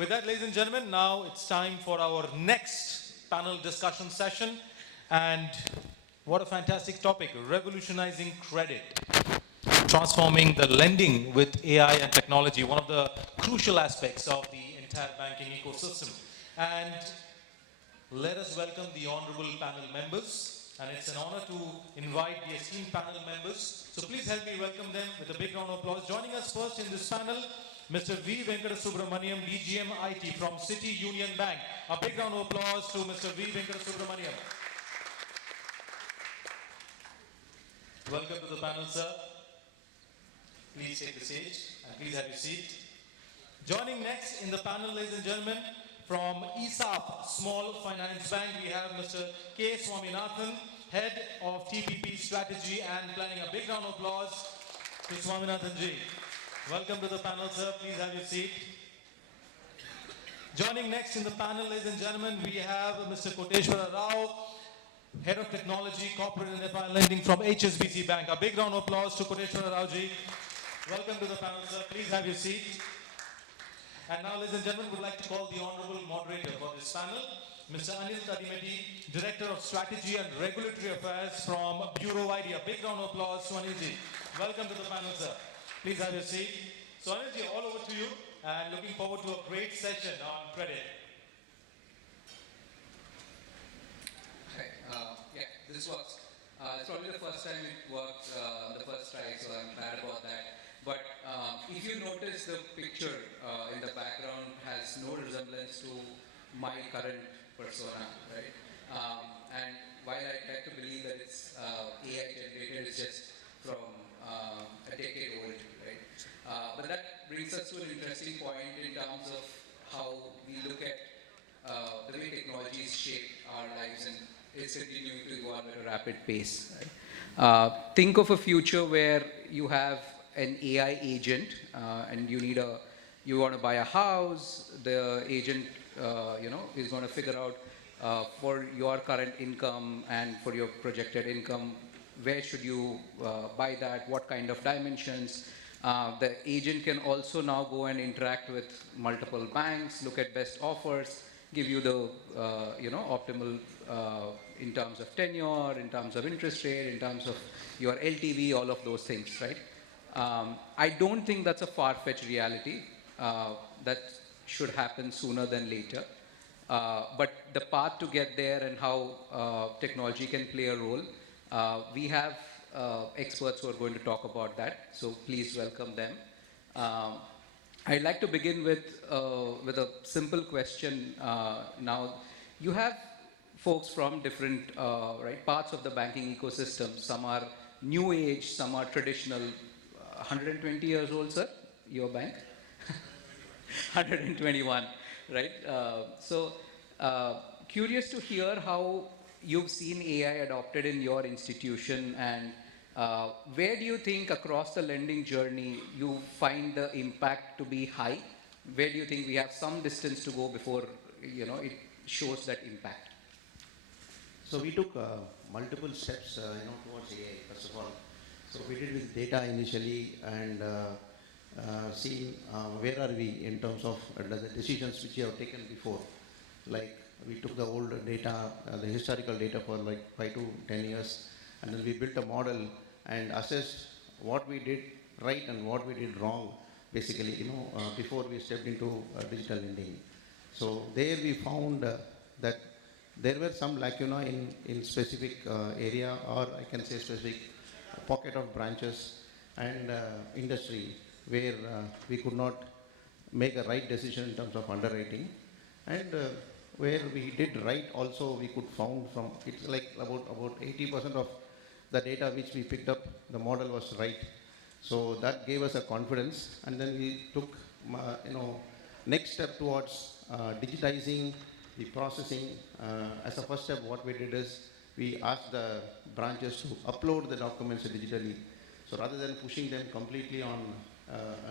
With that, ladies and gentlemen, now it's time for our next panel discussion session. And what a fantastic topic, revolutionizing credit, transforming the lending with AI and technology, one of the crucial aspects of the entire banking ecosystem. And let us welcome the honorable panel members. And it's an honor to invite the esteemed panel members. So please help me welcome them with a big round of applause. Joining us first in this panel, Mr. V. Venkatasubramanian, DGM IT from City Union Bank. A big round of applause to Mr. V. Venkatasubramanian. Welcome to the panel, sir. Please take the stage and please have your seat. Joining next in the panel, ladies and gentlemen, from ESAF Small Finance Bank, we have Mr. K. Swaminathan, Head of TPP Strategy and Planning. A big round of applause to Swaminathan ji. Welcome to the panel, sir. Please have your seat. Joining next in the panel, ladies and gentlemen, we have Mr. Koteswara Rao, Head of Technology, Corporate and FI Lending from HSBC Bank. A big round of applause to Koteswara Rao ji. Welcome to the panel, sir. Please have your seat. And now, ladies and gentlemen, would like to call the honorable moderator for this panel, Mr. Anil Tadimeti, Director of Strategy and Regulatory Affairs from Bureau ID. A big round of applause to Anil ji. Welcome to the panel, sir. Please have your seat. So Anil ji, all over to you, and looking forward to a great session on credit. Yeah, this works. It's probably the first time it worked, the first try, so I'm glad about that. But if you notice, the picture in the background has no resemblance to my current persona, right? And while I'd like to believe that it's AI generated, it's just from a decade old, right? But that brings us to an interesting point in terms of how we look at the way technologies shape our lives, and it's continuing to evolve at a rapid pace, right? Think of a future where you have an AI agent, and you want to buy a house. The agent, is going to figure out for your current income and for your projected income, where should you buy that, what kind of dimensions. The agent can also now go and interact with multiple banks, look at best offers, give you the optimal in terms of tenure, in terms of interest rate, in terms of your LTV, all of those things, right? I don't think that's a far-fetched reality. That should happen sooner than later. But the path to get there and how technology can play a role, we have experts who are going to talk about that. So please welcome them. I'd like to begin with a simple question. Now, you have folks from different parts of the banking ecosystem. Some are new age, some are traditional. 120 years old, sir, your bank? 121, right? Curious to hear how you've seen AI adopted in your institution, and where do you think across the lending journey you find the impact to be high? Where do you think we have some distance to go before it shows that impact? So we took multiple steps towards AI, first of all. So we did with data initially, and seeing where are we in terms of the decisions which we have taken before. Like we took the old data, the historical data for like 5 to 10 years, and then we built a model and assessed what we did right and what we did wrong, basically, before we stepped into digital lending. So there we found that there were some lacuna in specific area, or I can say specific pocket of branches and industry where we could not make a right decision in terms of underwriting, and where we did right also we could found from, it's like about 80% of the data which we picked up, the model was right. So that gave us a confidence, and then we took next step towards digitizing the processing. As a first step, what we did is we asked the branches to upload the documents digitally. So rather than pushing them completely on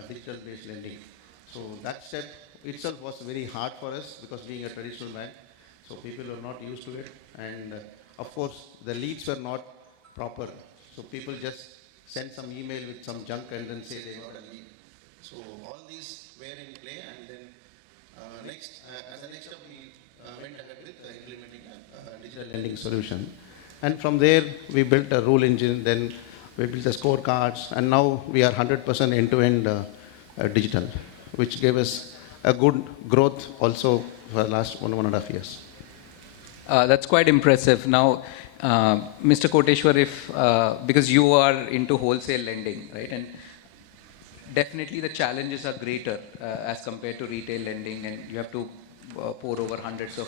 digital-based lending. So that step itself was very hard for us, because being a traditional bank, so people were not used to it. And of course, the leads were not proper. So people just send some email with some junk and then say they got a lead. So all these were in play, and then As a next step, we went ahead with implementing a digital lending solution. And from there, we built a rule engine, then we built the scorecards, and now we are 100% end-to-end digital, which gave us a good growth also for the last 1.5 years. That's quite impressive. Now, Mr. Koteswara, if because you are into wholesale lending, right? And definitely the challenges are greater as compared to retail lending, and you have to pour over hundreds of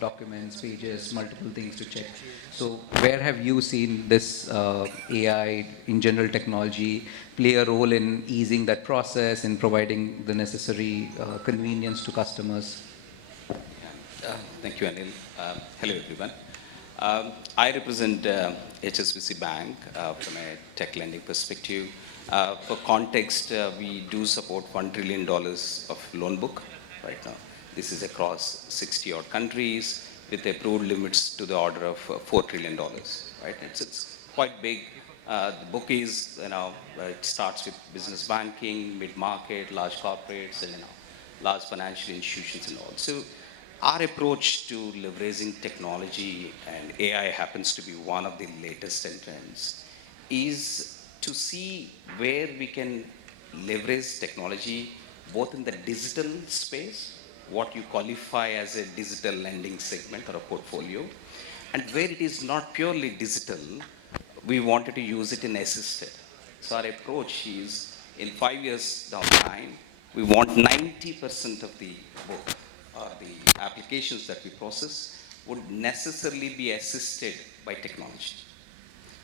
documents, pages, multiple things to check. So where have you seen this AI in general technology play a role in easing that process and providing the necessary convenience to customers? Thank you, Anil. Hello, everyone. I represent HSBC Bank from a tech lending perspective. For context, we do support $1 trillion of loan book right now. This is across 60-odd countries with approved limits to the order of $4 trillion. Right? It's quite big. The book is, it starts with business banking, mid-market, large corporates, and large financial institutions and all. So our approach to leveraging technology, and AI happens to be one of the latest trends, is to see where we can leverage technology both in the digital space, what you qualify as a digital lending segment or a portfolio, and where it is not purely digital, we wanted to use it in assisted. So our approach is, in 5 years down the line, we want 90% of the book or the applications that we process would necessarily be assisted by technology.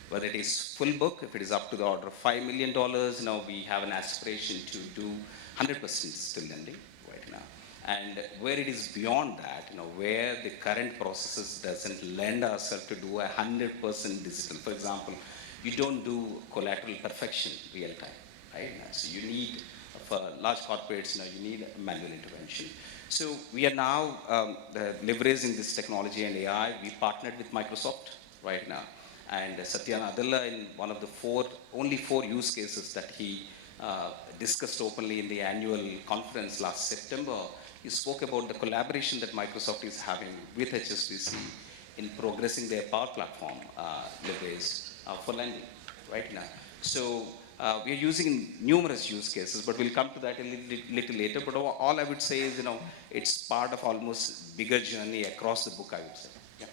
Whether it is full book, if it is up to the order of $5 million, now we have an aspiration to do 100% digital lending right now. And where it is beyond that, where the current processes doesn't lend ourselves to do 100% digital. For example, you don't do collateral perfection real time, right? So you need, for large corporates, you need manual intervention. So we are now leveraging this technology and AI. We partnered with Microsoft right now. And Satya Nadella, in one of the only four use cases that he discussed openly in the annual conference last September, he spoke about the collaboration that Microsoft is having with HSBC in progressing their Power Platform leverage for lending right now. So we are using numerous use cases, but we'll come to that a little later. But all I would say is, it's part of almost bigger journey across the book, I would say. Yeah.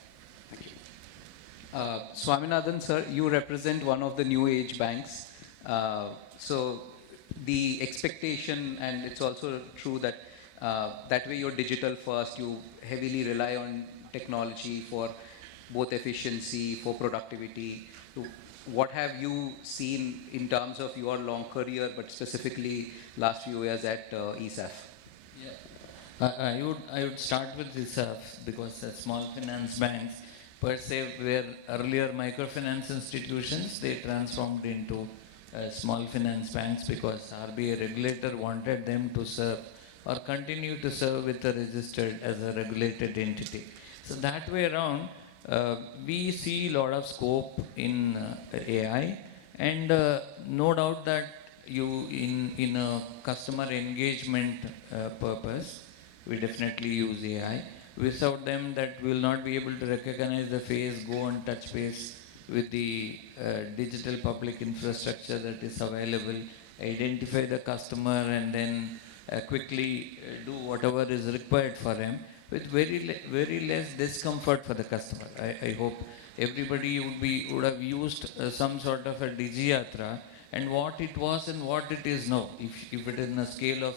Thank you. Swaminathan, sir, you represent one of the new age banks. So the expectation, and it's also true that that way you're digital first, you heavily rely on technology for both efficiency, for productivity. What have you seen in terms of your long career, but specifically last few years at ESAF? Yeah. I would start with ESAF because small finance banks per se were earlier microfinance institutions. They transformed into small finance banks because RBI regulator wanted them to serve or continue to serve with a registered as a regulated entity. So that way around, we see a lot of scope in AI, and no doubt that you in a customer engagement purpose, we definitely use AI. Without them, that will not be able to recognize the face, go and touch base with the digital public infrastructure that is available, identify the customer, and then quickly do whatever is required for him with very less discomfort for the customer. I hope everybody would have used some sort of a Digiyatra and what it was and what it is now. If it is in a scale of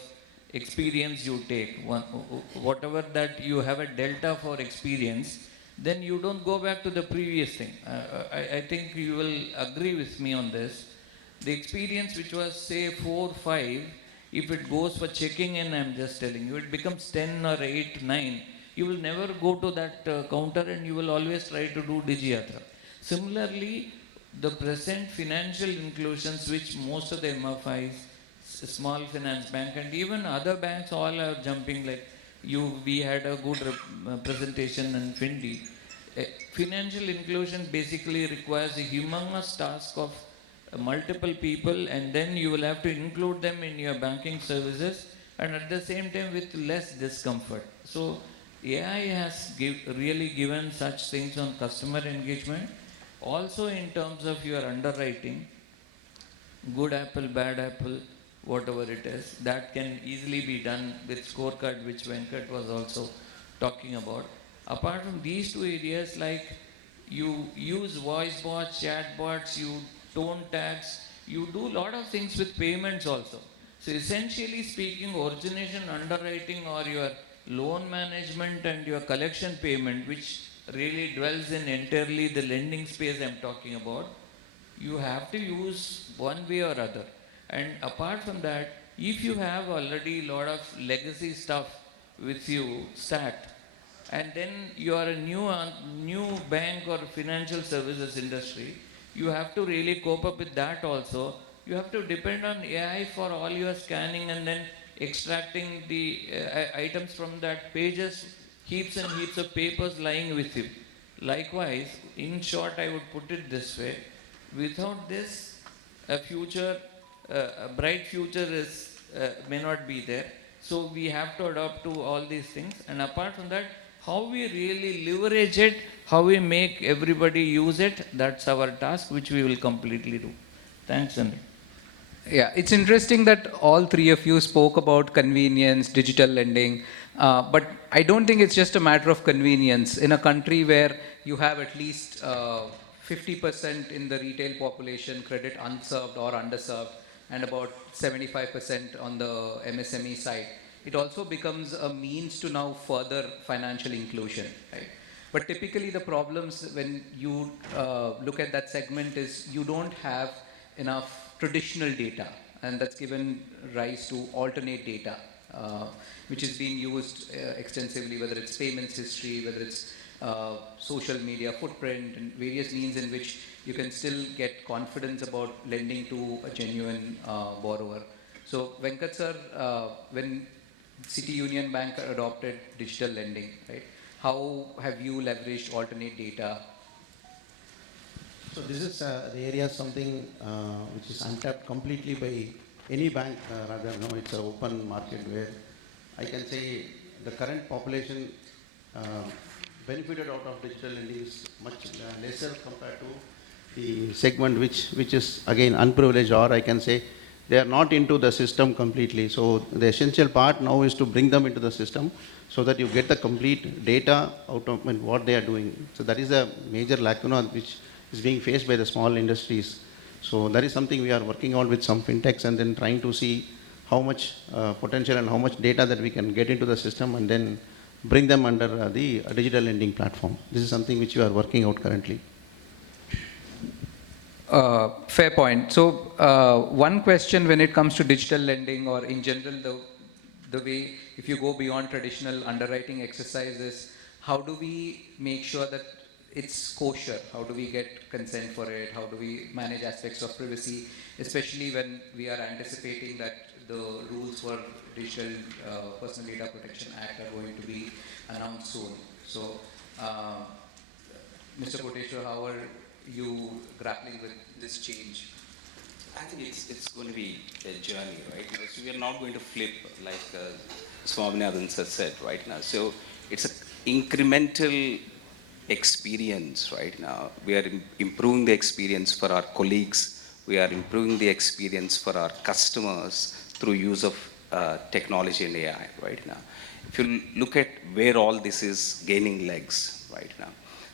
experience you take, whatever that you have a delta for experience, then you don't go back to the previous thing. I think you will agree with me on this. The experience which was say 4, 5, if it goes for checking in, I'm just telling you, it becomes 10 or 8, 9, you will never go to that counter and you will always try to do Digiyatra. Similarly, the present financial inclusions which most of the MFIs, small finance bank and even other banks all are jumping like we had a good presentation in Findi. Financial inclusion basically requires a humongous task of multiple people, and then you will have to include them in your banking services, and at the same time with less discomfort. So AI has really given such things on customer engagement, also in terms of your underwriting, good apple, bad apple, whatever it is, that can easily be done with scorecard, which Venkat was also talking about. Apart from these two areas, like you use voice bots, chat bots, you tone tags, you do a lot of things with payments also. So essentially speaking, origination, underwriting, or your loan management and your collection payment, which really dwells in entirely the lending space I'm talking about, you have to use one way or other. And apart from that, if you have already a lot of legacy stuff with you stacked, and then you are a new bank or financial services industry, you have to really cope up with that also. You have to depend on AI for all your scanning and then extracting the items from that pages, heaps and heaps of papers lying with you. Likewise, in short, I would put it this way: without this, a future, a bright future may not be there. So we have to adapt to all these things. And apart from that, how we really leverage it, how we make everybody use it, that's our task, which we will completely do. Thanks, Anil. Yeah, it's interesting that all three of you spoke about convenience, digital lending, but I don't think it's just a matter of convenience. In a country where you have at least 50% in the retail population credit unserved or underserved, and about 75% on the MSME side, it also becomes a means to now further financial inclusion, right? But typically the problems when you look at that segment is you don't have enough traditional data, and that's given rise to alternate data, which is being used extensively, whether it's payments history, whether it's social media footprint, and various means in which you can still get confidence about lending to a genuine borrower. So Venkat sir, when City Union Bank adopted digital lending, right? How have you leveraged alternate data? So this is the area something which is untapped completely by any bank. Rather, no, it's an open market where I can say the current population benefited out of digital lending is much lesser compared to the segment which is again unprivileged, or I can say they are not into the system completely. So the essential part now is to bring them into the system so that you get the complete data out of what they are doing. So that is a major lacuna which is being faced by the small industries. So that is something we are working on with some fintechs, and then trying to see how much potential and how much data that we can get into the system, and then bring them under the digital lending platform. This is something which we are working out currently. Fair point. So one question when it comes to digital lending, or in general the way, if you go beyond traditional underwriting exercises, how do we make sure that it's kosher? How do we get consent for it? How do we manage aspects of privacy, especially when we are anticipating that the rules for Digital Personal Data Protection Act are going to be announced soon? So, Mr. Koteswara, how are you grappling with this change? I think it's going to be a journey, right? So we are not going to flip like Swaminathan has said right now. So it's an incremental experience right now. We are improving the experience for our colleagues. We are improving the experience for our customers through use of technology and AI right now. If you look at where all this is gaining legs right now.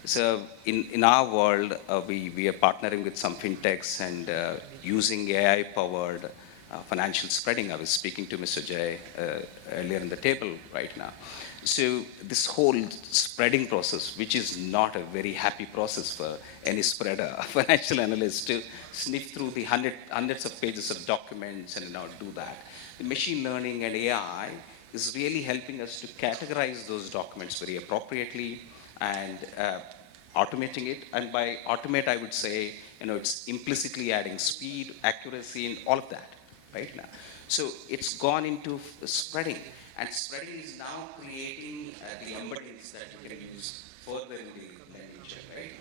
So in our world, we are partnering with some fintechs and using AI-powered financial spreading. I was speaking to Mr. Jay earlier in the table right now. So this whole spreading process, which is not a very happy process for any spreader, a financial analyst, to sniff through the hundreds of pages of documents and do that. The machine learning and AI is really helping us to categorize those documents very appropriately and automating it. And by automate, I would say, it's implicitly adding speed, accuracy, and all of that right now. So it's gone into spreading. And spreading is now creating the embeddings that we can use further in the lending check, right?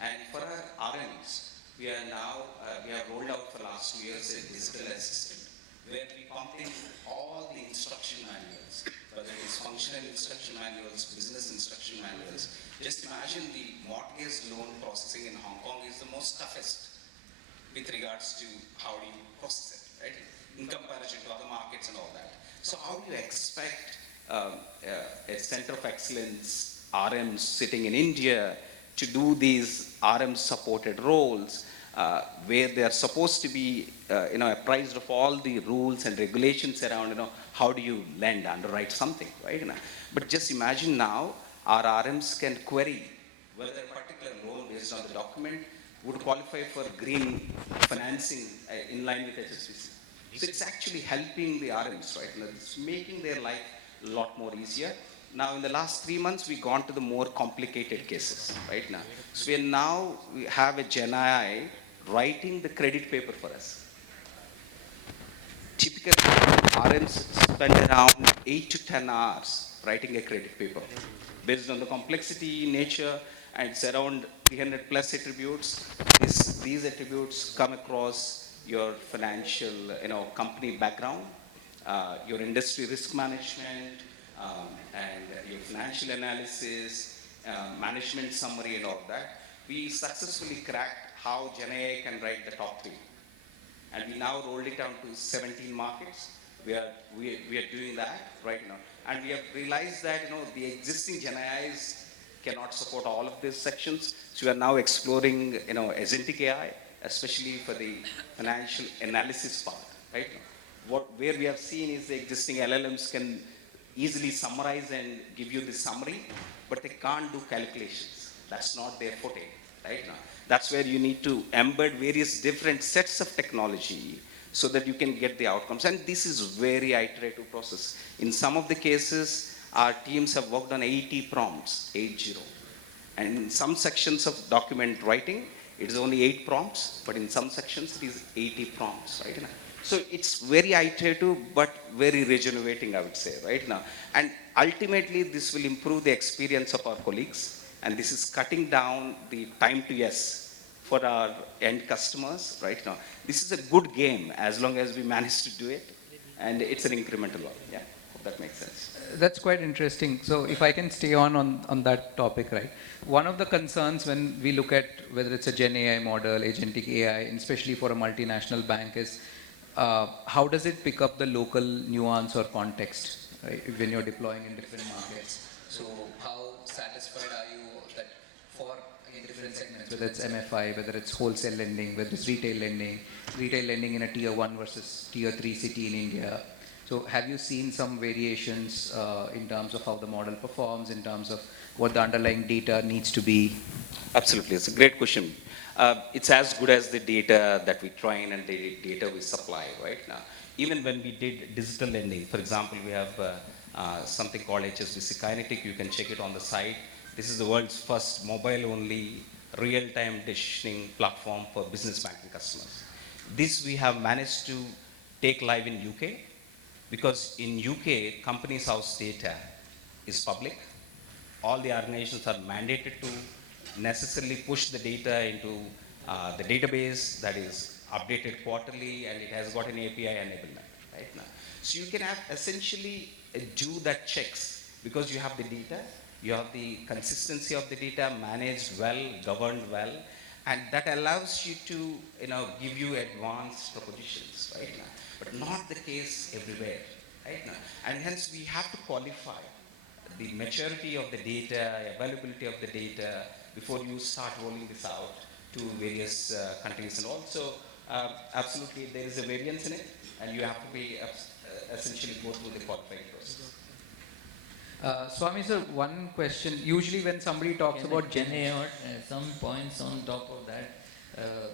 And for our RMs, we have rolled out for the last 2 years a digital assistant, where we pump in all the instruction manuals, whether it is functional instruction manuals, business instruction manuals. Just imagine the mortgage loan processing in Hong Kong is the most toughest with regards to how do you process it, right? In comparison to other markets and all that. So how do you expect a center of excellence, RMs sitting in India, to do these RM-supported roles where they are supposed to be, apprised of all the rules and regulations around, how do you lend, underwrite something, right? But just imagine now, our RMs can query whether a particular loan based on the document would qualify for green financing in line with HSBC. So it's actually helping the RMs, right? It's making their life a lot more easier. Now, in the last 3 months, we've gone to the more complicated cases, right now. So we have a GenAI writing the credit paper for us. Typically, RMs spend around 8 to 10 hours writing a credit paper based on the complexity, nature, and it's around 300 plus attributes. These attributes come across your financial, company background, your industry risk management, and your financial analysis, management summary, and all that. We successfully cracked how GenAI can write the top 3. And we now rolled it down to 17 markets. We are doing that right now. And we have realized that, the existing GenAIs cannot support all of these sections. So we are now exploring, agentic AI, especially for the financial analysis part, right? Where we have seen is the existing LLMs can easily summarize and give you the summary, but they can't do calculations. That's not their forte, right? Now, that's where you need to embed various different sets of technology so that you can get the outcomes. And this is very iterative process. In some of the cases, our teams have worked on 80 prompts, 80. And in some sections of document writing, it is only 8 prompts, but in some sections, it is 80 prompts, right? So it's very iterative, but very regenerating, I would say, right now. And ultimately, this will improve the experience of our colleagues, and this is cutting down the time to yes for our end customers, right now. This is a good game as long as we manage to do it, and it's an incremental one. Yeah, hope that makes sense. That's quite interesting. So if I can stay on that topic, right? One of the concerns when we look at whether it's a Gen AI model, agentic AI, and especially for a multinational bank is how does it pick up the local nuance or context, right, when you're deploying in different markets? So how satisfied are you that for again, different segments, whether it's MFI, whether it's wholesale lending, whether it's retail lending in a tier 1 versus tier 3 city in India? So have you seen some variations in terms of how the model performs, in terms of what the underlying data needs to be? Absolutely, it's a great question. It's as good as the data that we train and the data we supply, right now. Even when we did digital lending, for example, we have something called HSBC Kinetic. You can check it on the site. This is the world's first mobile-only real-time decisioning platform for business banking customers. This we have managed to take live in UK, because in UK, companies' house data is public. All the organizations are mandated to necessarily push the data into the database that is updated quarterly, and it has got an API enablement right now. So you can have essentially do that checks because you have the data, you have the consistency of the data managed well, governed well, and that allows you to give you advanced propositions right now. But not the case everywhere, right now. And hence we have to qualify the maturity of the data, availability of the data before you start rolling this out to various countries. And also, absolutely, there is a variance in it, and you have to be essentially go through the qualifying process. Swami sir, one question. Usually when somebody talks about Gen AI, some points on top of that.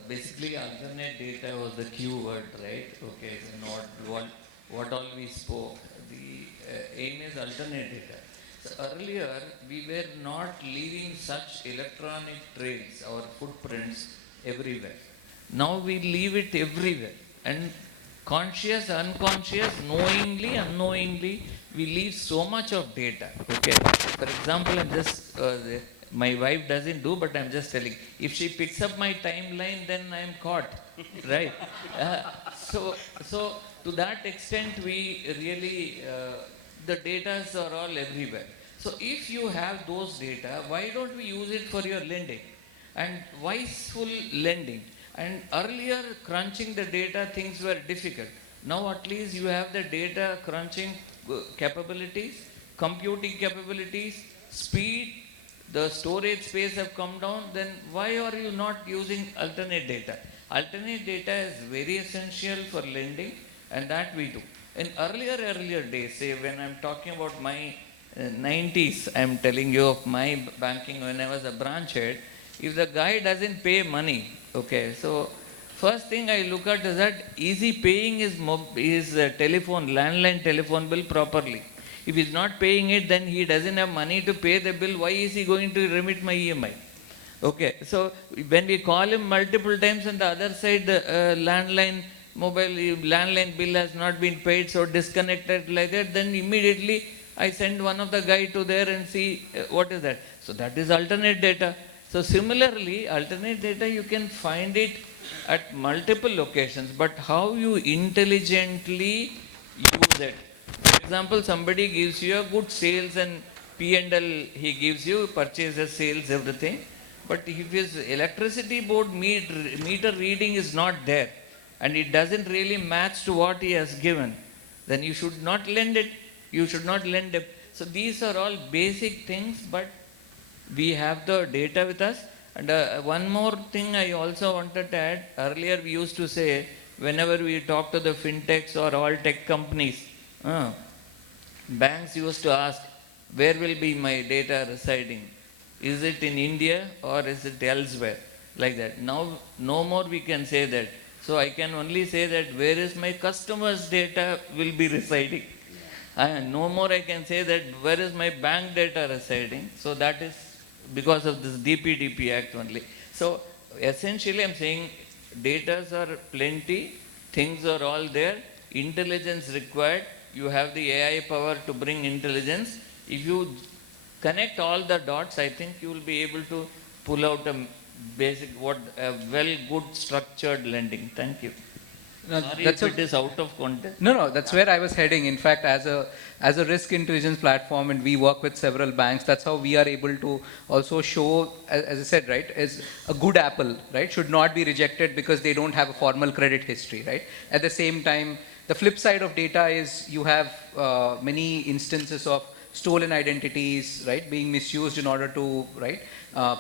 Basically, alternate data was the keyword, right? Okay, so not what all we spoke. The aim is alternate data. So earlier, we were not leaving such electronic trails or footprints everywhere. Now we leave it everywhere. And conscious, unconscious, knowingly, unknowingly, we leave so much of data. Okay. For example, I'm just my wife doesn't do, but I'm just telling. If she picks up my timeline, then I'm caught. right? So to that extent, we really, the data are all everywhere. So if you have those data, why don't we use it for your lending? And wiseful lending. And earlier, crunching the data, things were difficult. Now at least you have the data crunching capabilities, computing capabilities, speed, the storage space have come down, then why are you not using alternate data? Alternate data is very essential for lending, and that we do. In earlier days, say when I'm talking about my 90s, I'm telling you of my banking when I was a branch head, if the guy doesn't pay money, okay, so first thing I look at is he paying his landline telephone bill properly? If he's not paying it, then he doesn't have money to pay the bill. Why is he going to remit my EMI? Okay, so when we call him multiple times on the other side, the landline bill has not been paid, so disconnected like that, then immediately I send one of the guy to there and see what is that. So that is alternate data. So similarly, alternate data, you can find it at multiple locations, but how you intelligently use it. For example, somebody gives you a good sales and P&L, he gives you purchases, sales, everything. But if his electricity board meter reading is not there and it doesn't really match to what he has given, then you should not lend it. You should not lend it. So these are all basic things, but we have the data with us. And one more thing I also wanted to add. Earlier we used to say, whenever we talk to the fintechs or all tech companies, banks used to ask, where will be my data residing? Is it in India or is it elsewhere? Like that. Now, no more we can say that. So I can only say that where is my customer's data will be residing. No more I can say that where is my bank data residing. So that is because of this DPDP Act only. So essentially I'm saying data are plenty, things are all there, intelligence required. You have the AI power to bring intelligence. If you connect all the dots, I think you will be able to pull out a good structured lending. Thank you. No, Sorry that's if it is out of context. No, that's where I was heading. In fact, as a risk intelligence platform, and we work with several banks, that's how we are able to also show, as I said, right, is a good apple, right, should not be rejected because they don't have a formal credit history, right? At the same time, the flip side of data is you have many instances of stolen identities, right, being misused in order to, right,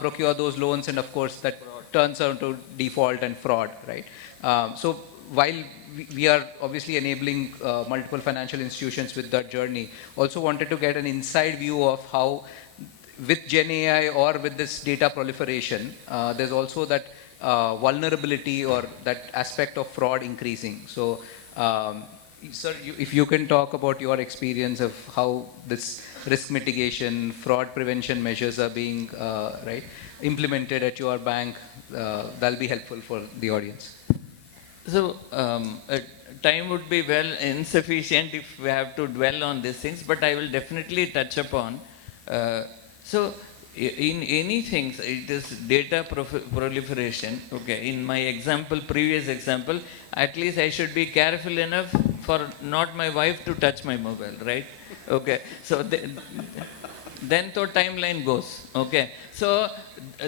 procure those loans, and of course that turns out to default and fraud, right? So while we are obviously enabling multiple financial institutions with that journey, also wanted to get an inside view of how with Gen AI or with this data proliferation, there's also that vulnerability or that aspect of fraud increasing. So, sir, if you can talk about your experience of how this risk mitigation, fraud prevention measures are being implemented at your bank, that'll be helpful for the audience. So, time would be well insufficient if we have to dwell on these things, but I will definitely touch upon. So, in anything, it is data proliferation. Okay, in my example, previous example, at least I should be careful enough for not my wife to touch my mobile, right? Okay, so then the timeline goes. Okay, so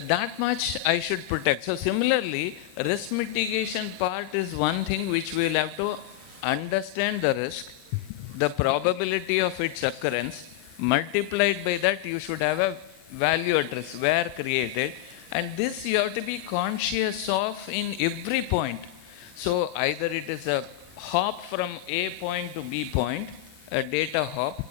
that much I should protect. So similarly, risk mitigation part is one thing which we will have to understand the risk, the probability of its occurrence, multiplied by that you should have a value at risk, where created, and this you have to be conscious of in every point. So either it is a hop from A point to B point, a data hop,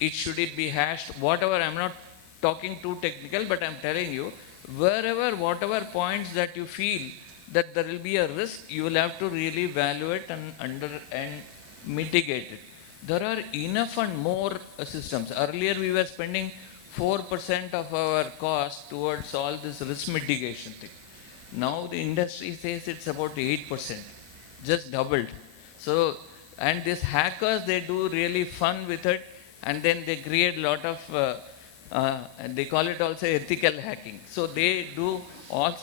should it be hashed, whatever. I'm not talking too technical, but I'm telling you, whatever points that you feel that there will be a risk, you will have to really evaluate and mitigate it. There are enough and more systems. Earlier we were spending 4% of our cost towards all this risk mitigation thing. Now the industry says it's about 8%, just doubled. So, and these hackers, they do really fun with it, and then they create a lot of, they call it also ethical hacking. So they do all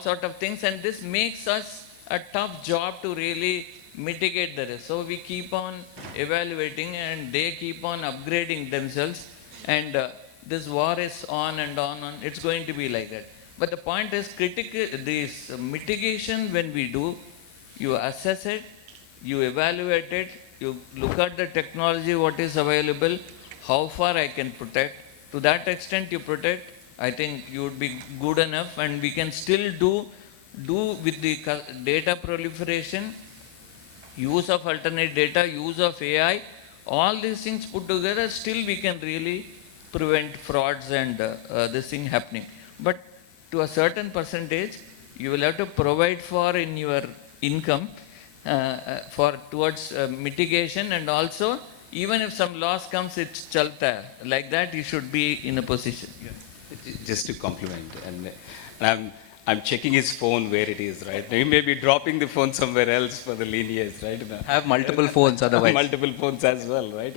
sort of things, and this makes us a tough job to really mitigate the risk. So we keep on evaluating and they keep on upgrading themselves, and this war is on and on. It's going to be like that. But the point is critical, this mitigation when we do, you assess it, you evaluate it, you look at the technology, what is available, how far I can protect. To that extent you protect, I think you would be good enough, and we can still do with the data proliferation, use of alternate data, use of AI, all these things put together, still we can really prevent frauds and this thing happening. But to a certain percentage, you will have to provide for in your income for towards mitigation, and also even if some loss comes, it's chalta. Like that, you should be in a position. Yeah. Just to compliment, and I'm checking his phone where it is, right? He may be dropping the phone somewhere else for the lineage, right? Have multiple phones otherwise. Multiple phones as well, right?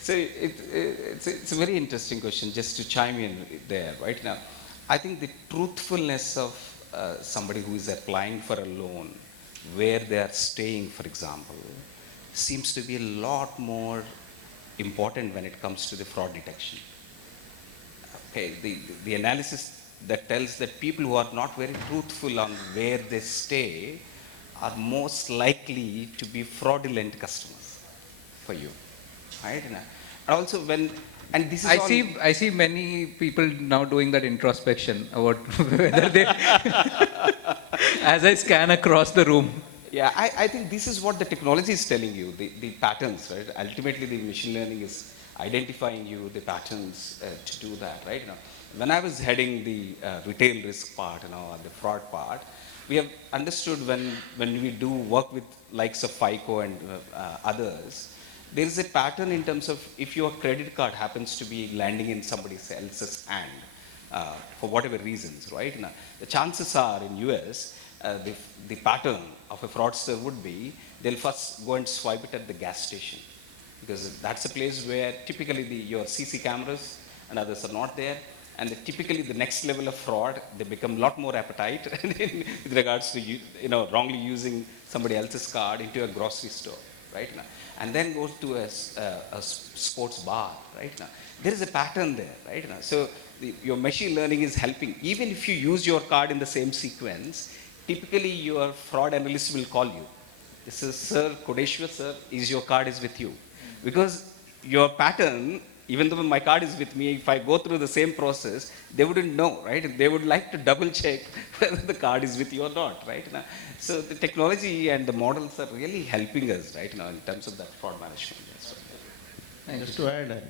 So it's a very interesting question, just to chime in there, right? Now, I think the truthfulness of somebody who is applying for a loan, where they are staying, for example, seems to be a lot more important when it comes to the fraud detection. Okay, the analysis that tells that people who are not very truthful on where they stay are most likely to be fraudulent customers for you, right? And also and this is I see many people now doing that introspection about whether they, as I scan across the room. Yeah, I think this is what the technology is telling you, the patterns, right? Ultimately, the machine learning is identifying you the patterns to do that, right? Now, when I was heading the retail risk part, the fraud part, we have understood when we do work with likes of FICO and others, there is a pattern in terms of if your credit card happens to be landing in somebody else's hand for whatever reasons, right? Now, the chances are in US, the pattern of a fraudster would be they'll first go and swipe it at the gas station, because that's a place where typically your CC cameras and others are not there. And typically the next level of fraud, they become a lot more appetite with regards to wrongly using somebody else's card into a grocery store, right? Now, and then goes to a sports bar, right? Now, there is a pattern there, right? Now, so your machine learning is helping. Even if you use your card in the same sequence, typically your fraud analyst will call you. This is, sir, Koteswara, sir, your card is with you. Because your pattern, even though my card is with me, if I go through the same process, they wouldn't know, right? They would like to double check whether the card is with you or not, right? Now, so the technology and the models are really helping us, right, now in terms of that fraud management. Just to add,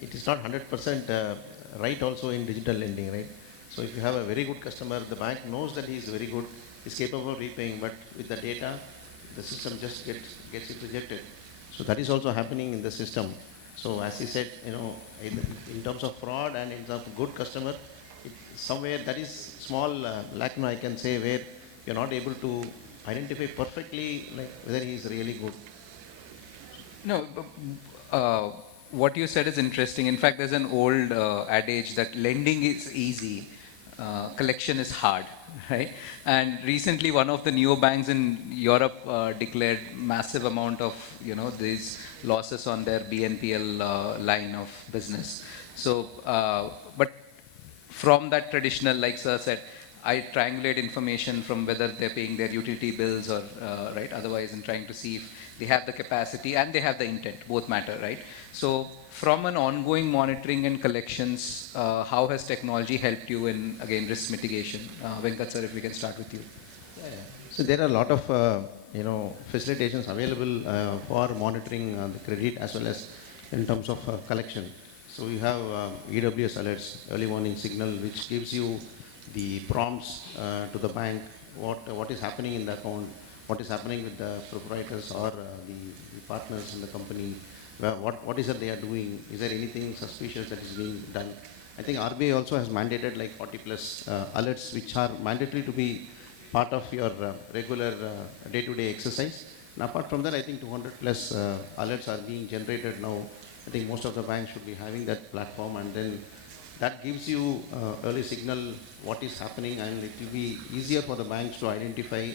it is not 100% right also in digital lending, right? So if you have a very good customer, the bank knows that he is very good, is capable of repaying, but with the data, the system just gets it rejected. So that is also happening in the system. So as he said, in terms of fraud and in terms of good customer, somewhere that is small lack, I can say, where you're not able to identify perfectly like whether he is really good. No, what you said is interesting. In fact, there's an old adage that lending is easy, collection is hard, right? And recently, one of the neobanks in Europe declared massive amount of, these losses on their BNPL line of business. So, but from that traditional, like Sir said, I triangulate information from whether they're paying their utility bills or, right, otherwise in trying to see if they have the capacity and they have the intent, both matter, right? So from an ongoing monitoring and collections, how has technology helped you in, again, risk mitigation? Venkat sir, if we can start with you. Yeah. So there are a lot of, facilitations available for monitoring the credit as well as in terms of collection. So you have EWS alerts, early warning signal, which gives you the prompts to the bank, what is happening in the account, what is happening with the proprietors or the partners in the company, what is it they are doing, is there anything suspicious that is being done. I think RBI also has mandated like 40 plus alerts which are mandatory to be part of your regular day-to-day exercise. And apart from that, I think 200 plus alerts are being generated now. I think most of the banks should be having that platform, and then that gives you early signal what is happening, and it will be easier for the banks to identify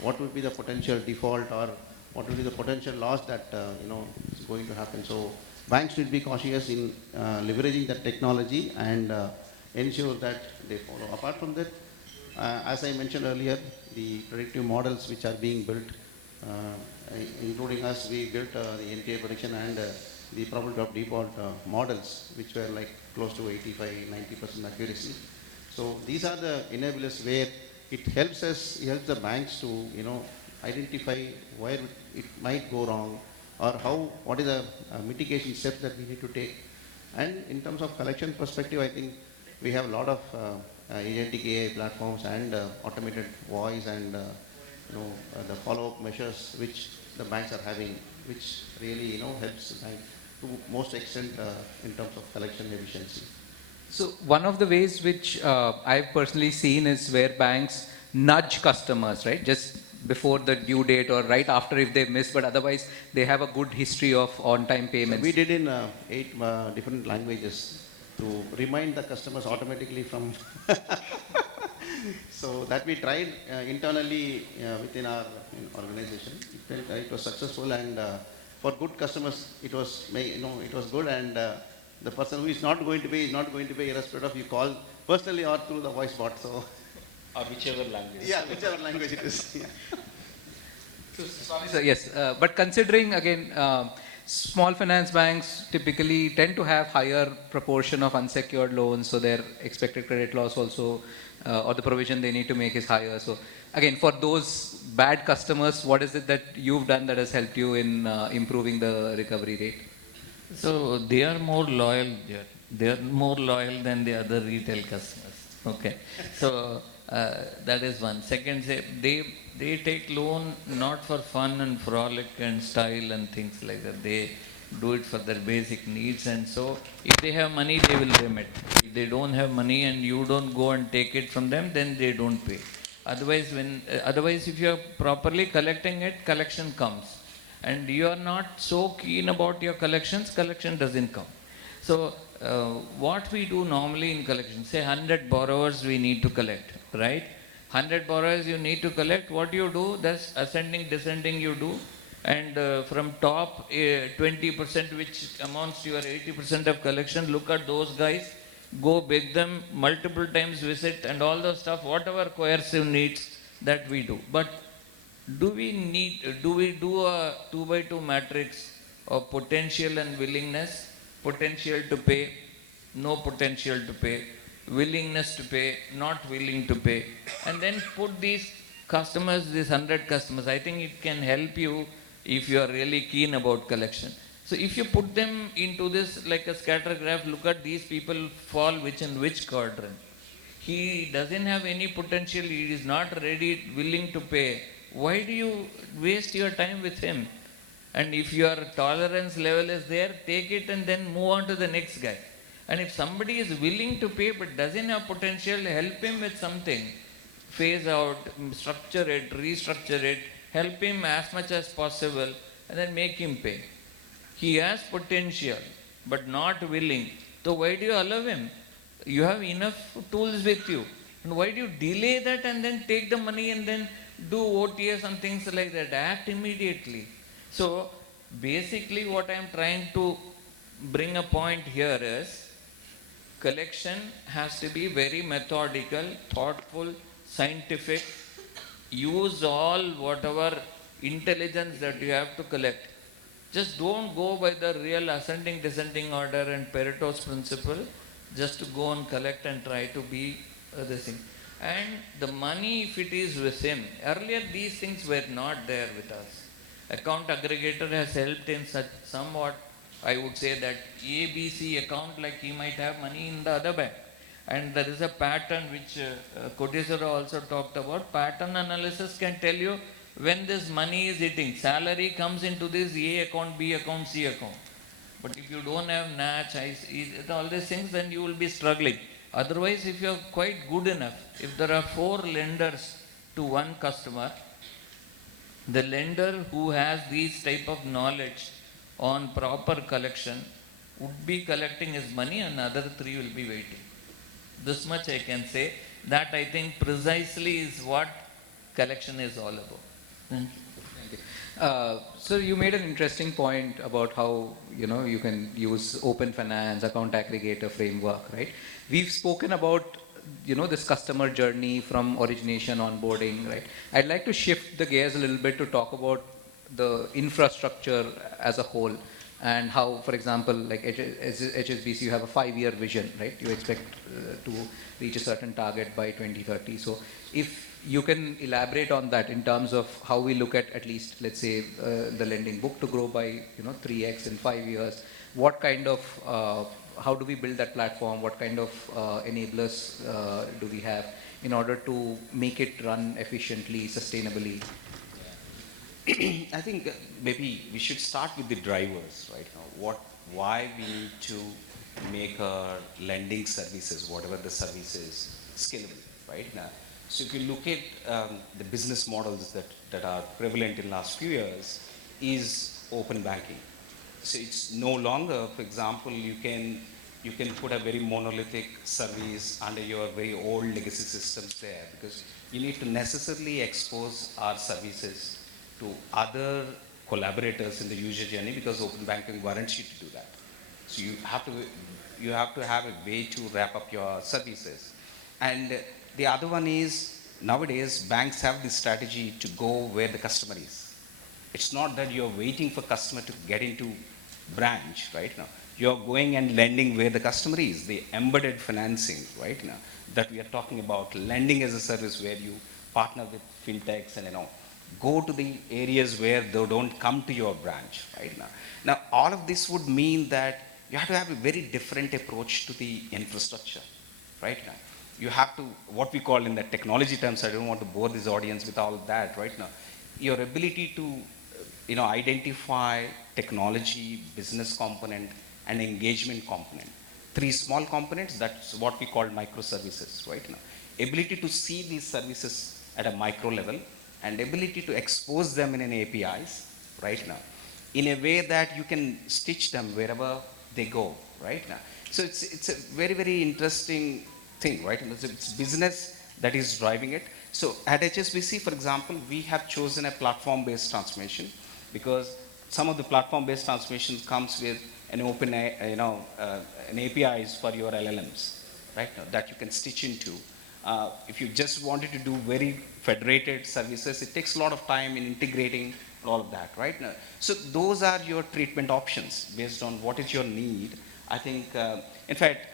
what would be the potential default or what will be the potential loss that is going to happen. So banks should be cautious in leveraging that technology and ensure that they follow. Apart from that, as I mentioned earlier, the predictive models which are being built, including us, we built the NPA prediction and the probability of default models, which were like close to 85-90% accuracy. So these are the enablers where it helps the banks to identify where it might go wrong or what is the mitigation steps that we need to take. And in terms of collection perspective, I think we have a lot of agentic AI platforms and automated voice and the follow-up measures which the banks are having, which really helps the bank to most extent in terms of collection efficiency. So one of the ways which I've personally seen is where banks nudge customers, right? Just before the due date or right after if they miss, but otherwise they have a good history of on-time payments. So we did in 8 different languages to remind the customers automatically from... So that we tried internally within our organization. It was successful, and for good customers, it was good, and the person who is not going to pay irrespective of you call personally or through the voice bot. So Or whichever language. yeah, whichever language it is. Yeah. So, Swami sir, yes, but considering again, small finance banks typically tend to have higher proportion of unsecured loans, so their expected credit loss also, or the provision they need to make is higher. So again, for those bad customers, what is it that you've done that has helped you in improving the recovery rate? So they are more loyal here. They are more loyal than the other retail customers. Okay. So that is one. Second, they take loan not for fun and frolic and style and things like that. They do it for their basic needs, and so if they have money, they will remit. If they don't have money and you don't go and take it from them, then they don't pay. Otherwise, if you are properly collecting it, collection comes. And you are not so keen about your collections, collection doesn't come. So what we do normally in collection, say 100 borrowers we need to collect, right? 100 borrowers you need to collect. What you do, that's ascending, descending you do. And from top 20%, which amounts to your 80% of collection, look at those guys, go beg them multiple times, visit, and all the stuff, whatever coercive needs that we do. But do we do a 2x2 matrix of potential and willingness? Potential to pay, no potential to pay, willingness to pay, not willing to pay, and then put these customers, these 100 customers. I think it can help you if you are really keen about collection. So if you put them into this like a scatter graph, look at these people fall in which quadrant. He doesn't have any potential, he is not ready, willing to pay. Why do you waste your time with him? And if your tolerance level is there, take it and then move on to the next guy. And if somebody is willing to pay but doesn't have potential, help him with something. Phase out, structure it, restructure it, help him as much as possible, and then make him pay. He has potential but not willing. So why do you allow him? You have enough tools with you. And why do you delay that and then take the money and then do OTS and things like that? Act immediately. So basically what I am trying to bring a point here is collection has to be very methodical, thoughtful, scientific. Use all whatever intelligence that you have to collect. Just don't go by the real ascending descending order and Pareto's principle, just to go and collect and try to be this thing. And the money, if it is with him, earlier these things were not there with us. Account aggregator has helped in such somewhat, I would say that ABC account, like he might have money in the other bank. And there is a pattern which Koteswara also talked about. Pattern analysis can tell you when this money is hitting. Salary comes into this A account, B account, C account. But if you don't have NACH, all these things, then you will be struggling. Otherwise, if you are quite good enough, if there are 4 lenders to one customer, the lender who has these type of knowledge on proper collection would be collecting his money and other 3 will be waiting. This much I can say. That I think precisely is what collection is all about. Thank you. Thank you. So you made an interesting point about how you can use open finance, account aggregator framework, right? We've spoken about this customer journey from origination, onboarding, right? I'd like to shift the gears a little bit to talk about the infrastructure as a whole and how, for example, like HSBC, you have a 5-year vision, right? You expect to reach a certain target by 2030. So if you can elaborate on that in terms of how we look at least, let's say, the lending book to grow by 3x in 5 years. What kind of how do we build that platform? What kind of enablers do we have in order to make it run efficiently, sustainably? I think maybe we should start with the drivers right now. Why we need to make our lending services, whatever the service is, scalable, right now. So if you look at the business models that are prevalent in the last few years, is open banking. So it's no longer, for example, you can put a very monolithic service under your very old legacy systems there, because you need to necessarily expose our services to other collaborators in the user journey, because open banking warrants you to do that. So you have to have a way to wrap up your services. And the other one is, nowadays banks have this strategy to go where the customer is. It's not that you're waiting for customer to get into branch right now. You're going and lending where the customer is, the embedded financing right now that we are talking about, lending as a service where you partner with fintechs and go to the areas where they don't come to your branch right now. Now, all of this would mean that you have to have a very different approach to the infrastructure right now. You have to, what we call in the technology terms, I don't want to bore this audience with all of that right now. Your ability to, identify technology, business component, and engagement component. 3 small components, that's what we call microservices right now. Ability to see these services at a micro level, and ability to expose them in an APIs right now, in a way that you can stitch them wherever they go right now. So it's a very, very interesting thing, right? It's business that is driving it. So at HSBC, for example, we have chosen a platform-based transformation, because some of the platform-based transformation comes with an open, an APIs for your LLMs, right? That you can stitch into. If you just wanted to do very federated services, it takes a lot of time in integrating all of that, right? So those are your treatment options based on what is your need. I think, in fact,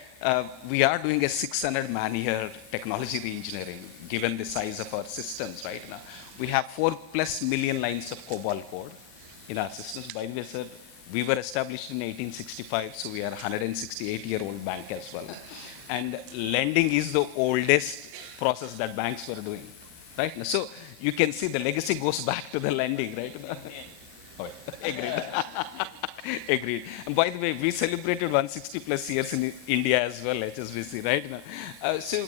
we are doing a 600 man-year technology re-engineering, given the size of our systems right now. We have 4+ million lines of COBOL code in our systems. By the way, sir, we were established in 1865, so we are a 168-year-old bank as well. And lending is the oldest process that banks were doing, right? So you can see the legacy goes back to the lending, right? Oh, agreed. Agreed. And by the way, we celebrated 160+ years in India as well, HSBC, right? So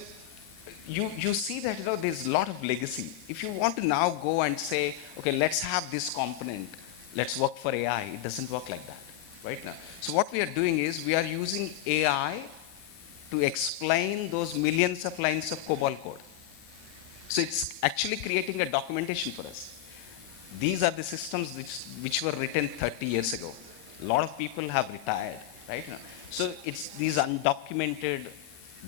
you see that there's a lot of legacy. If you want to now go and say, okay, let's have this component, let's work for AI, it doesn't work like that, right now. So what we are doing is we are using AI to explain those millions of lines of COBOL code. So it's actually creating a documentation for us. These are the systems which were written 30 years ago. A lot of people have retired right now. So it's these undocumented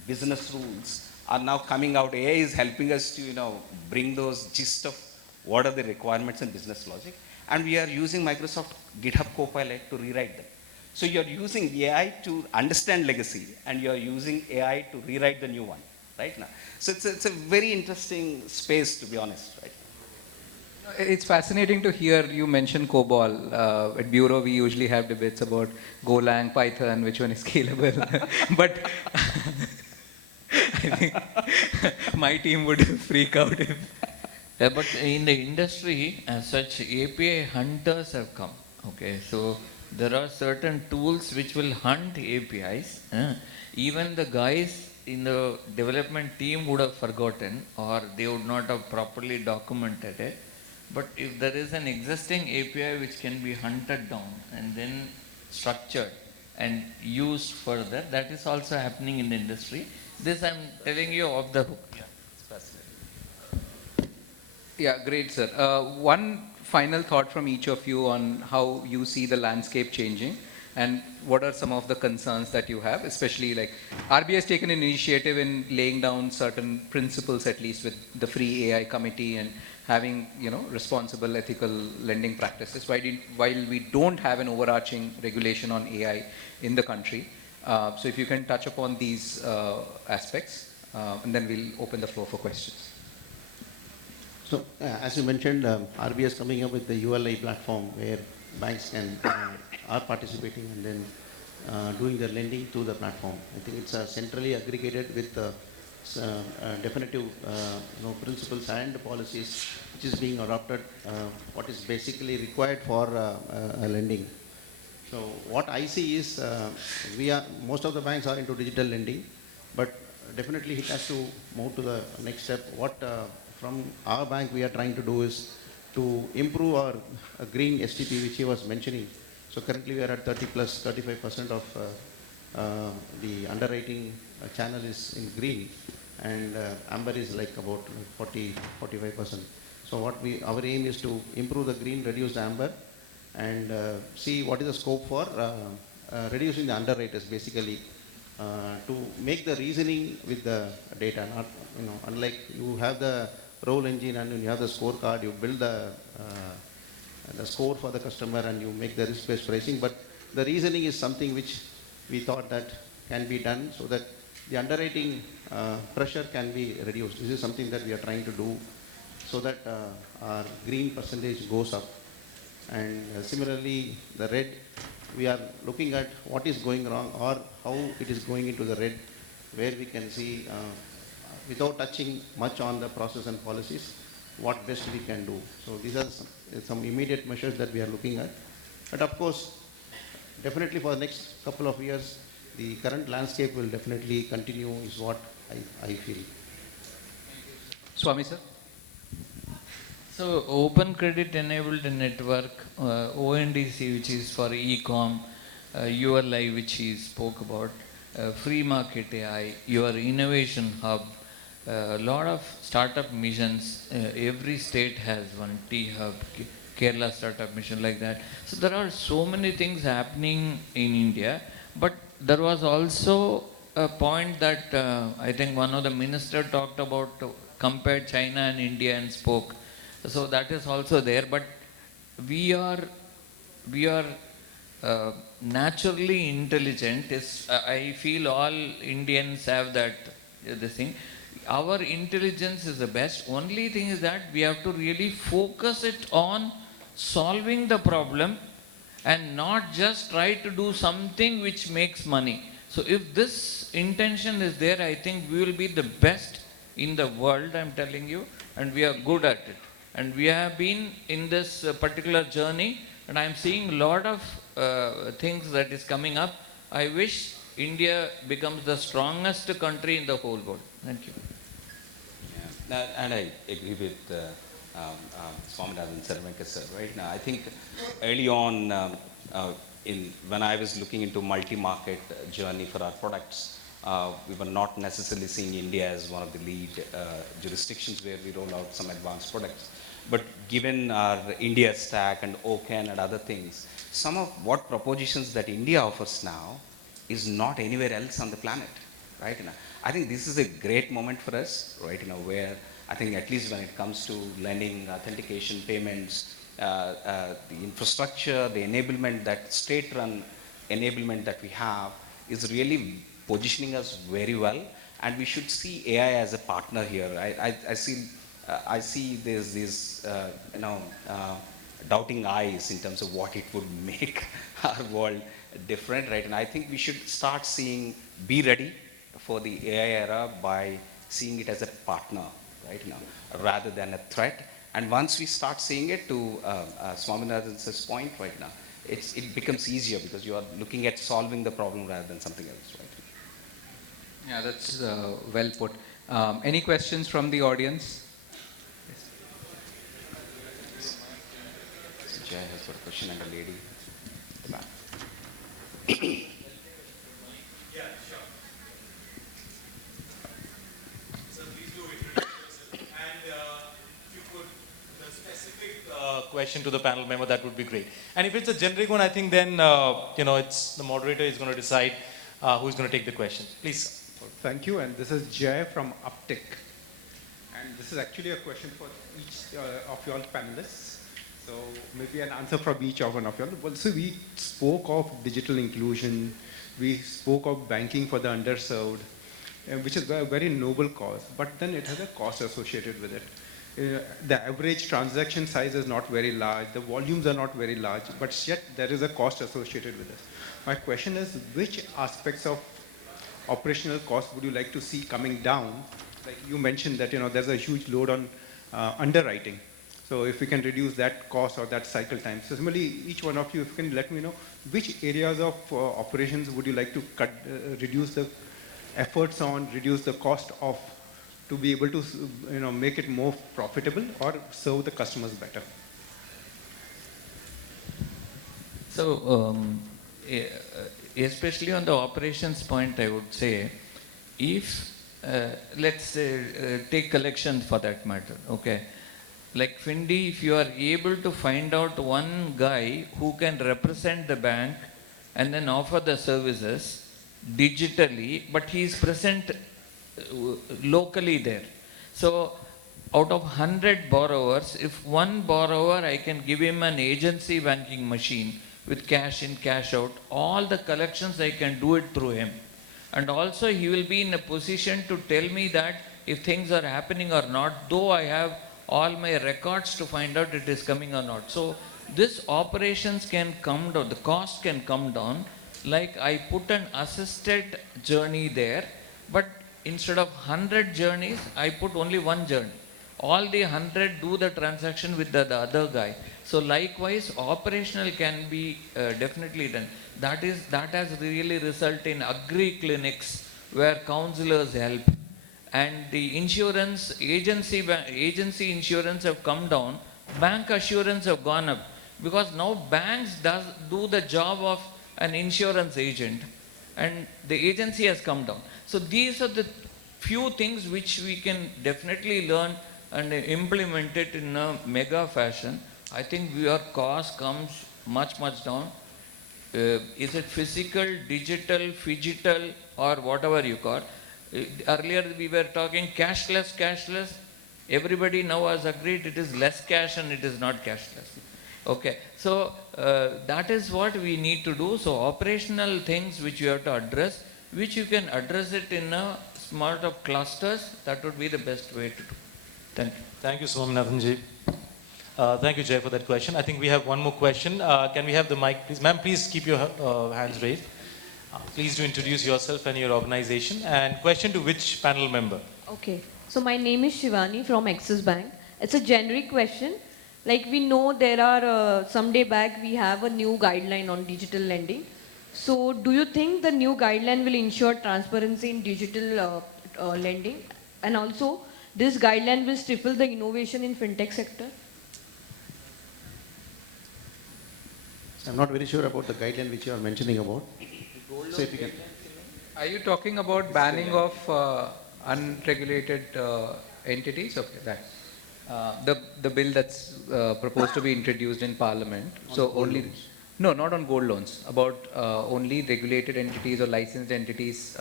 business rules are now coming out. AI is helping us to bring those gist of what are the requirements in business logic. And we are using Microsoft GitHub Copilot to rewrite them. So you're using AI to understand legacy, and you're using AI to rewrite the new one, right now. So it's a very interesting space, to be honest, right? It's fascinating to hear you mention COBOL. At Bureau, we usually have debates about Golang, Python, which one is scalable. But I think my team would freak out if... Yeah, but in the industry, as such, API hunters have come. Okay, so there are certain tools which will hunt APIs. Even the guys in the development team would have forgotten, or they would not have properly documented it. But if there is an existing API which can be hunted down and then structured and used further, that is also happening in the industry. This I'm telling you off the hook. Yeah, it's fascinating. Yeah, great, sir. One final thought from each of you on how you see the landscape changing and what are some of the concerns that you have, especially like RBI has taken an initiative in laying down certain principles, at least with the free AI committee and having, responsible ethical lending practices, while we don't have an overarching regulation on AI in the country. So if you can touch upon these aspects, and then we'll open the floor for questions. So, as you mentioned, RBI is coming up with the ULI platform where banks can are participating and then doing their lending through the platform. I think it's centrally aggregated with definitive principles and policies which is being adopted, what is basically required for lending. So what I see is most of the banks are into digital lending, but definitely it has to move to the next step. What from our bank we are trying to do is to improve our green STP, which he was mentioning. So currently we are at 35% of the underwriting channel is in green, and amber is like about 45%. So our aim is to improve the green, reduce the amber, and see what is the scope for reducing the underwriters basically, to make the reasoning with the data. Not, unlike you have the role engine and you have the scorecard, you build the score for the customer and you make the risk-based pricing, but the reasoning is something which we thought that can be done so that the underwriting pressure can be reduced. This is something that we are trying to do so that our green percentage goes up. And similarly, the red, we are looking at what is going wrong or how it is going into the red, where we can see, without touching much on the process and policies, what best we can do. So these are some immediate measures that we are looking at. But of course, definitely for the next couple of years, the current landscape will definitely continue is what I feel. Swami, sir? So Open Credit Enabled Network, ONDC, which is for e-com, ULI, which he spoke about, Free Market AI, your innovation hub, a lot of startup missions. Every state has one, T-Hub, Kerala Startup Mission, like that. So there are so many things happening in India, but there was also a point that I think one of the ministers talked about, compared China and India and spoke. So that is also there, but we are naturally intelligent. I feel all Indians have that this thing. Our intelligence is the best. Only thing is that we have to really focus it on solving the problem and not just try to do something which makes money. So if this intention is there, I think we will be the best in the world, I'm telling you, and we are good at it. And we have been in this particular journey, and I'm seeing a lot of things that is coming up. I wish India becomes the strongest country in the whole world. Thank you. Yeah. And I agree with Swaminathan Sir, Venkatasubramanian sir. Right now, I think early on, when I was looking into multi-market journey for our products, we were not necessarily seeing India as one of the lead jurisdictions where we roll out some advanced products. But given our India stack and OCAN and other things, some of what propositions that India offers now is not anywhere else on the planet, right? I think this is a great moment for us, right? Where I think at least when it comes to lending, authentication, payments, the infrastructure, the enablement, that state-run enablement that we have is really positioning us very well, and we should see AI as a partner here. I see there's these doubting eyes in terms of what it would make our world different, right? And I think we should start seeing, be ready for the AI era by seeing it as a partner, right now, rather than a threat. And once we start seeing it, to Swaminathan's point right now, it becomes easier because you are looking at solving the problem rather than something else, right? Yeah, that's well put. Any questions from the audience? Jay has got a question and a lady at the back. Yeah, sure. So please do introduce yourself, and if you could question to the panel member, that would be great. And if it's a generic one, I think then, it's the moderator is going to decide who's going to take the question. Please, sir. Thank you, and this is Jay from Uptick. And this is actually a question for each of you all panelists. So maybe an answer from each of one of you all. Well, so we spoke of digital inclusion, we spoke of banking for the underserved, which is a very noble cause, but then it has a cost associated with it. The average transaction size is not very large, the volumes are not very large, but yet there is a cost associated with this. My question is, which aspects of operational cost would you like to see coming down? Like you mentioned that there's a huge load on underwriting. So if we can reduce that cost or that cycle time. So similarly, each one of you, if you can let me know, which areas of operations would you like to reduce the efforts on, reduce the cost of, to be able to make it more profitable or serve the customers better? So, especially on the operations point, I would say, if, let's say, take collections for that matter, okay? Like Findi, if you are able to find out one guy who can represent the bank and then offer the services digitally, but he is present locally there. So, out of 100 borrowers, if one borrower, I can give him an agency banking machine with cash in, cash out, all the collections I can do it through him. And also he will be in a position to tell me that if things are happening or not, though I have all my records to find out it is coming or not. So this operations can come down, the cost can come down, like I put an assisted journey there, but instead of 100 journeys, I put only one journey. All the 100 do the transaction with the other guy. So likewise, operational can be definitely done. That has really resulted in agri clinics where counselors help. And the insurance, agency insurance have come down, bank assurance have gone up. Because now banks do the job of an insurance agent and the agency has come down. So these are the few things which we can definitely learn and implement it in a mega fashion. I think your cost comes much, much down. Is it physical, digital, phygital, or whatever you call? Earlier we were talking cashless. Everybody now has agreed it is less cash and it is not cashless. Okay, so that is what we need to do. So operational things which you have to address, which you can address it in a smart of clusters, that would be the best way to do. Thank you. Thank you, Swaminathan. Thank you, Jay, for that question. I think we have one more question. Can we have the mic, please? Ma'am, please keep your hands raised. Please do introduce yourself and your organization. And question to which panel member? Okay. So my name is Shivani from Axis Bank. It's a generic question. Like we know there are, some day back we have a new guideline on digital lending. So do you think the new guideline will ensure transparency in digital lending? And also, this guideline will stifle the innovation in fintech sector? I'm not very sure about the guideline which you are mentioning about. So if you can. Are you talking about banning of unregulated entities? Okay, that. The bill that's proposed to be introduced in Parliament. So only, no, not on gold loans. About only regulated entities or licensed entities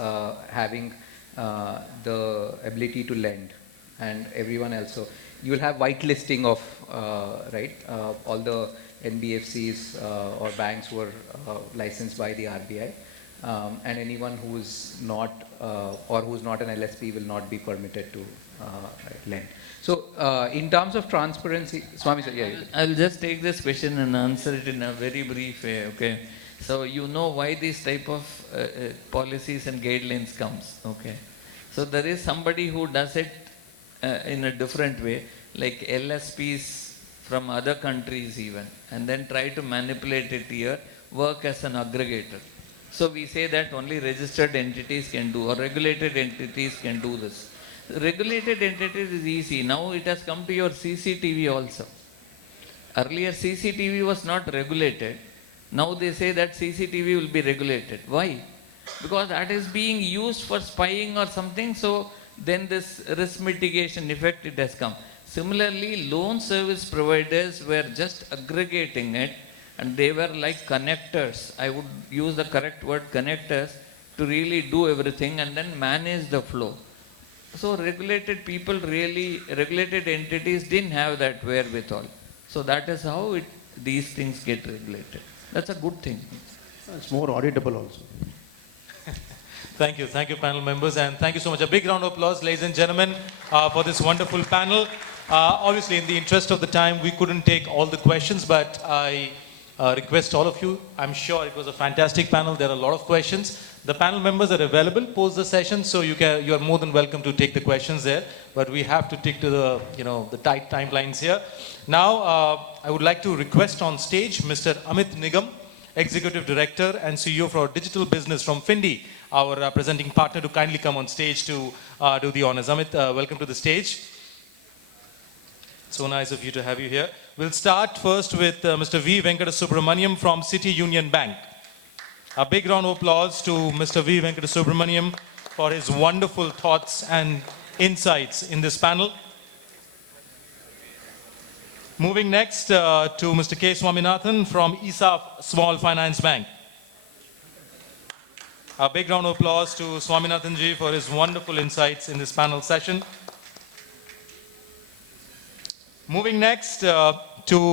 having the ability to lend, and everyone else. So you will have whitelisting of all the NBFCs or banks who are licensed by the RBI. And anyone who is not or who is not an LSP will not be permitted to lend. So in terms of transparency, Swami sir, yeah. I'll just take this question and answer it in a very brief way, okay? So you know why these type of policies and guidelines comes, okay? So there is somebody who does it in a different way, like LSPs from other countries even, and then try to manipulate it here, work as an aggregator. So we say that only registered entities can do, or regulated entities can do this. Regulated entities is easy. Now it has come to your CCTV also. Earlier CCTV was not regulated. Now they say that CCTV will be regulated. Why? Because that is being used for spying or something, so then this risk mitigation effect it has come. Similarly, loan service providers were just aggregating it, and they were like connectors. I would use the correct word, connectors, to really do everything and then manage the flow. So regulated people really, regulated entities didn't have that wherewithal. So that is how these things get regulated. That's a good thing. It's more auditable also. Thank you panel members, and thank you so much. A big round of applause, ladies and gentlemen, for this wonderful panel. Obviously, in the interest of the time, we couldn't take all the questions, but I request all of you, I'm sure it was a fantastic panel, there are a lot of questions. The panel members are available post the session, so you are more than welcome to take the questions there, but we have to stick to the, the tight timelines here. Now, I would like to request on stage Mr. Amit Nigam, Executive Director and CEO for Digital Business from Findi, our presenting partner, to kindly come on stage to do the honors. Amit, welcome to the stage. So nice of you to have you here. We'll start first with Mr. V. Venkatasubramanian from City Union Bank. A big round of applause to Mr. V. Venkatasubramanian for his wonderful thoughts and insights in this panel. Moving next to Mr. K. Swaminathan from ESAF Small Finance Bank. A big round of applause to Swaminathan ji for his wonderful insights in this panel session. Moving next to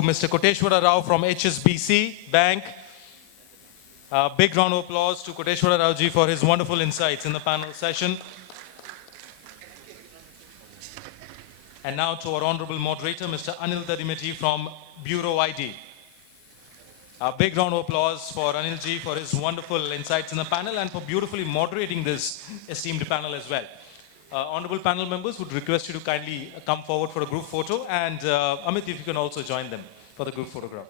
Mr. Koteswara Rao from HSBC Bank. A big round of applause to Koteswara Rao ji for his wonderful insights in the panel session. And now to our honorable moderator, Mr. Anil Tadimeti from Bureau ID. A big round of applause for Anil ji for his wonderful insights in the panel and for beautifully moderating this esteemed panel as well. Honorable panel members would request you to kindly come forward for a group photo, and Amit, if you can also join them for the group photograph.